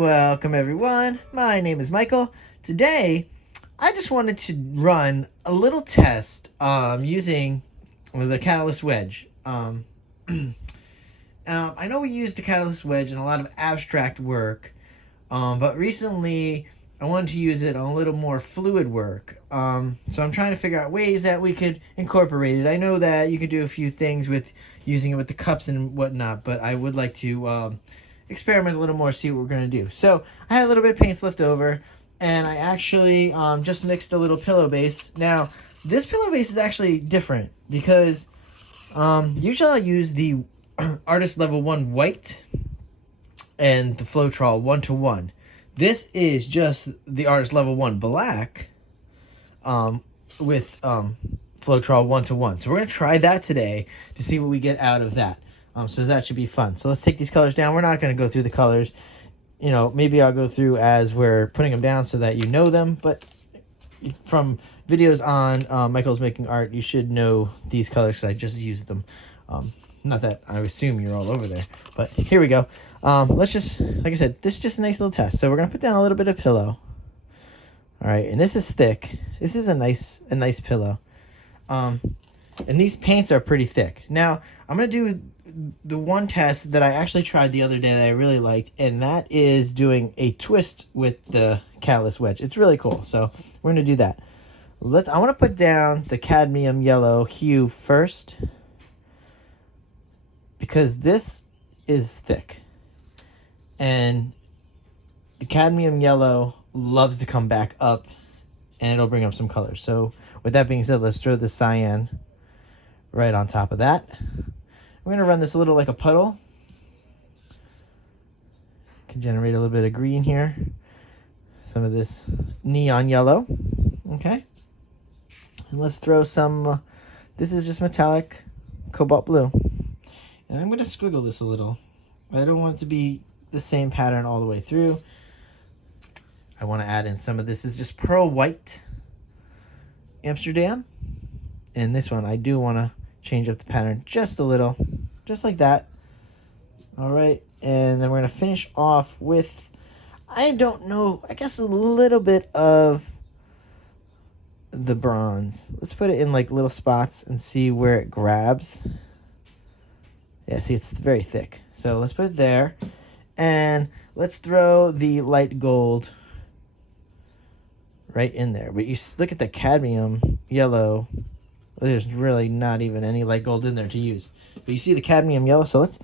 Welcome everyone, my name is Michael. Today, I just wanted to run a little test using the catalyst wedge. I know we used the catalyst wedge in a lot of abstract work, but recently I wanted to use it on a little more fluid work. So I'm trying to figure out ways that we could incorporate it. I know that you could do a few things with using it with the cups and whatnot, but I would like to experiment a little more, see what we're going to do. So I had a little bit of paints left over, and I actually just mixed a little pillow base. Now, this pillow base is actually different because usually I use the Artist Level 1 white and the Floetrol 1-to-1. This is just the Artist Level 1 black with Floetrol 1-to-1. So we're going to try that today to see what we get out of that. So that should be fun. So let's take these colors down. We're not going to go through the colors. You know, maybe I'll go through as we're putting them down so that you know them. But from videos on Michael's Making Art, you should know these colors because I just used them. Not that I assume you're all over there. But here we go. Let's just, like I said, this is just a nice little test. So we're going to put down a little bit of pillow. All right, and this is thick. This is a nice pillow. And these paints are pretty thick. Now, I'm going to do the one test that I actually tried the other day that I really liked, and that is doing a twist with the catalyst wedge. It's really cool, so we're going to do that. I want to put down the cadmium yellow hue first, because this is thick. And the cadmium yellow loves to come back up, and it'll bring up some colors. So with that being said, let's throw the cyan right on top of that. We're going to run this a little like a puddle. Can generate a little bit of green here. Some of this neon yellow. Okay. And let's throw some, this is just metallic cobalt blue. And I'm going to squiggle this a little. I don't want it to be the same pattern all the way through. I want to add in some of this is just pearl white Amsterdam. And this one, I do want to change up the pattern just a little, just like that. All right, and then we're going to finish off with, I don't know, I guess a little bit of the bronze. Let's put it in like little spots and see where it grabs. Yeah, see, it's very thick. So let's put it there. And let's throw the light gold right in there. But you look at the cadmium yellow. There's really not even any light gold in there to use. But you see the cadmium yellow, so let's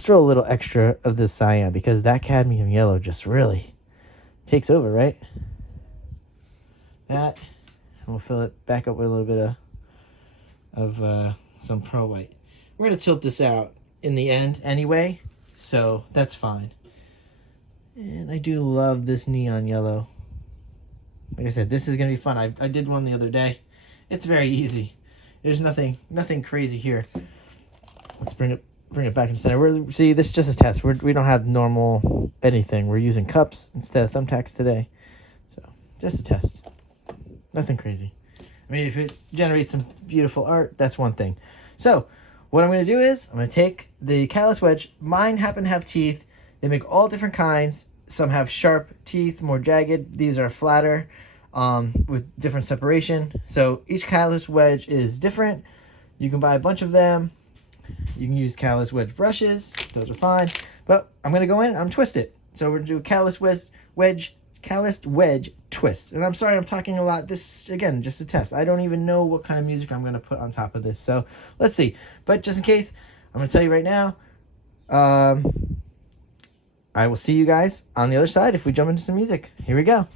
throw a little extra of this cyan, because that cadmium yellow just really takes over, right? That, and we'll fill it back up with a little bit of some pearl white. We're going to tilt this out in the end anyway, so that's fine. And I do love this neon yellow. Like I said, this is going to be fun. I did one the other day. It's very easy. There's nothing crazy here. Let's bring it back in the center. See, this is just a test. We don't have normal anything. We're using cups instead of thumbtacks today. So, just a test. Nothing crazy. I mean, if it generates some beautiful art, that's one thing. So, what I'm going to do is, I'm going to take the catalyst wedge. Mine happen to have teeth. They make all different kinds. Some have sharp teeth, more jagged. These are flatter. With different separation. So each catalyst wedge is different. You can buy a bunch of them. You can use catalyst wedge brushes. Those are fine. But I'm going to go in, I'm twist it. So we're going to do a catalyst wedge twist. And I'm sorry I'm talking a lot. This, again, just a test. I don't even know what kind of music I'm going to put on top of this. So let's see. But just in case, I'm going to tell you right now, I will see you guys on the other side if we jump into some music. Here we go.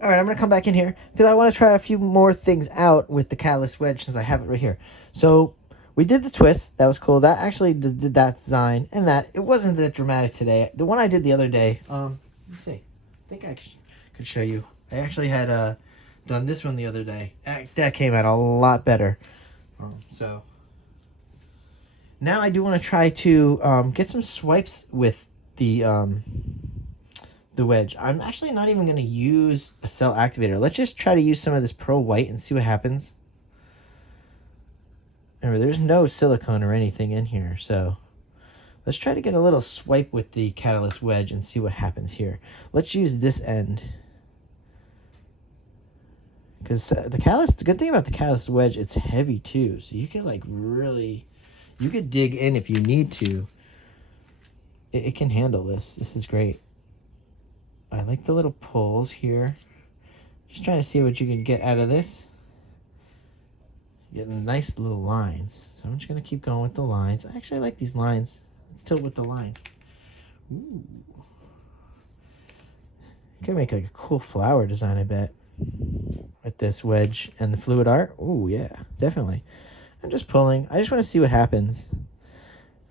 All right, I'm gonna come back in here because I want to try a few more things out with the catalyst wedge since I have it right here. So we did the twist. That was cool. That actually did that design, and that it wasn't that dramatic today. The one I did the other day, let me see. I think I could show you. I actually had done this one the other day. That came out a lot better. So now I do want to try to get some swipes with the wedge. I'm actually not even going to use a cell activator. Let's just try to use some of this pearl white and see what happens. Remember, there's no silicone or anything in here, so let's try to get a little swipe with the catalyst wedge and see what happens here. Let's use this end. Because the good thing about the catalyst wedge, it's heavy too, so you can like really, you could dig in if you need to. It can handle this. This is great. I like the little pulls here. Just trying to see what you can get out of this. Getting nice little lines. So I'm just going to keep going with the lines. I actually like these lines. Let's tilt with the lines. Ooh. Could make like a cool flower design, I bet. With this wedge and the fluid art. Ooh, yeah, definitely. I'm just pulling. I just want to see what happens.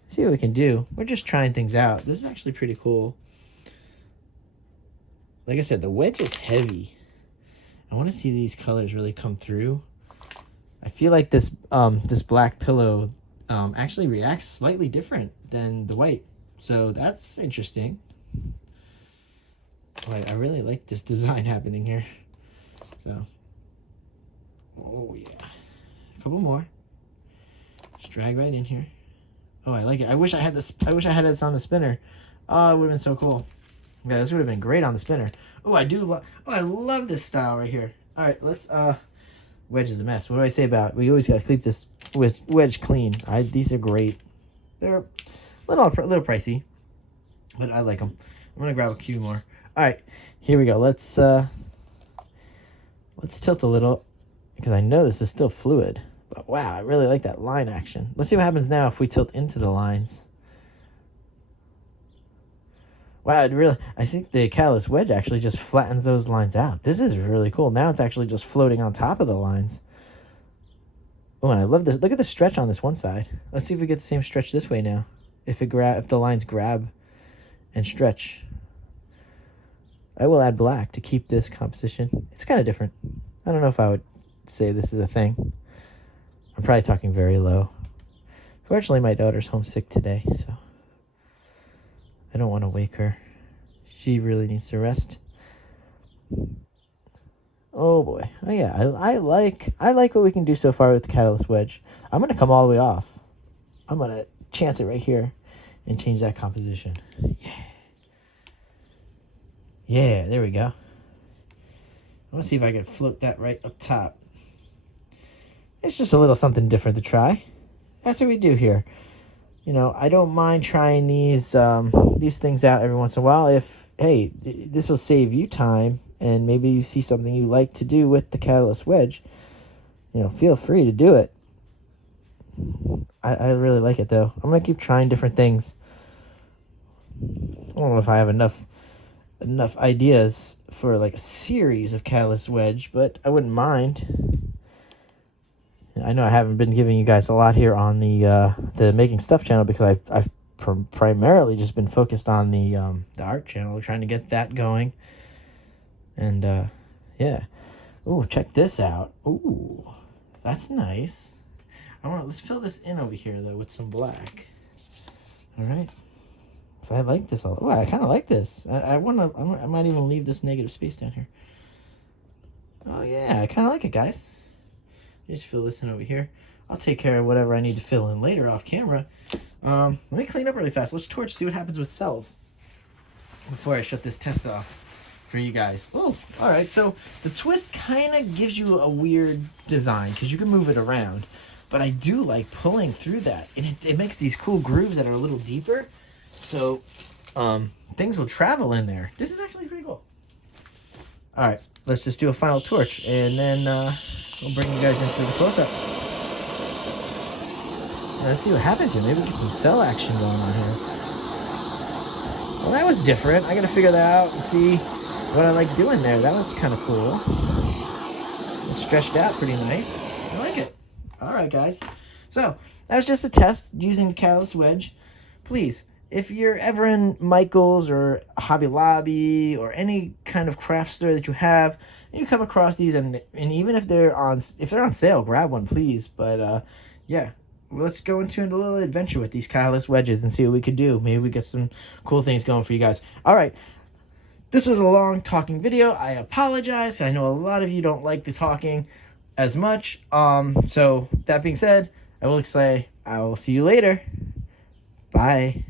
See what we can do. We're just trying things out. This is actually pretty cool. Like I said, the wedge is heavy. I want to see these colors really come through. I feel like this this black pillow actually reacts slightly different than the white. So that's interesting. Oh, I really like this design happening here. So, oh yeah. A couple more. Just drag right in here. Oh, I like it. I wish I had this. I wish I had this on the spinner. Oh, it would have been so cool. Yeah, this would have been great on the spinner. Oh, I do love. Oh, I love this style right here. All right, let's. Wedge is a mess. What do I say about? We always gotta keep this with wedge clean. These are great. They're a little pricey, but I like them. I'm gonna grab a few more. All right, here we go. Let's tilt a little because I know this is still fluid. But wow, I really like that line action. Let's see what happens now if we tilt into the lines. Wow, I think the catalyst wedge actually just flattens those lines out. This is really cool. Now it's actually just floating on top of the lines. Oh, and I love this. Look at the stretch on this one side. Let's see if we get the same stretch this way now. If the lines grab and stretch. I will add black to keep this composition. It's kind of different. I don't know if I would say this is a thing. I'm probably talking very low. Fortunately, my daughter's homesick today, so I don't want to wake her. She really needs to rest. Oh boy. Oh yeah, I like what we can do so far with the catalyst wedge. I'm gonna come all the way off. I'm gonna chance it right here and change that composition. Yeah. Yeah, there we go. I'm gonna see if I can float that right up top. It's just a little something different to try. That's what we do here. You know, I don't mind trying these things out every once in a while. If, hey, this will save you time, and maybe you see something you like to do with the catalyst wedge, you know, feel free to do it. I really like it, though. I'm going to keep trying different things. I don't know if I have enough ideas for, like, a series of catalyst wedge, but I wouldn't mind. I know I haven't been giving you guys a lot here on the Making Stuff channel because I've primarily just been focused on the art channel, trying to get that going. And yeah. Ooh, check this out. Ooh, that's nice. Let's fill this in over here though with some black. All right. So I like this a lot. Wow, I kind of like this. I might even leave this negative space down here. Oh yeah, I kind of like it, guys. Just fill this in over here. I'll take care of whatever I need to fill in later off camera. Let me clean up really fast. Let's torch, see what happens with cells before I shut this test off for you guys. Oh, all right. So the twist kind of gives you a weird design because you can move it around. But I do like pulling through that. And it makes these cool grooves that are a little deeper. So things will travel in there. This is actually pretty cool. All right. Let's just do a final torch. And then we'll bring you guys into the close-up. Let's see what happens here. Maybe we get some cell action going on here. Well, that was different. I got to figure that out and see what I like doing there. That was kind of cool. It stretched out pretty nice. I like it. All right, guys. So that was just a test using the catalyst wedge. Please, if you're ever in Michael's or Hobby Lobby or any kind of craft store that you have, and you come across these, and even if they're on sale, grab one, please. But yeah, let's go into a little adventure with these catalyst wedges and see what we could do. Maybe we get some cool things going for you guys. All right. This was a long talking video. I apologize. I know a lot of you don't like the talking as much. So that being said, I will say I will see you later. Bye.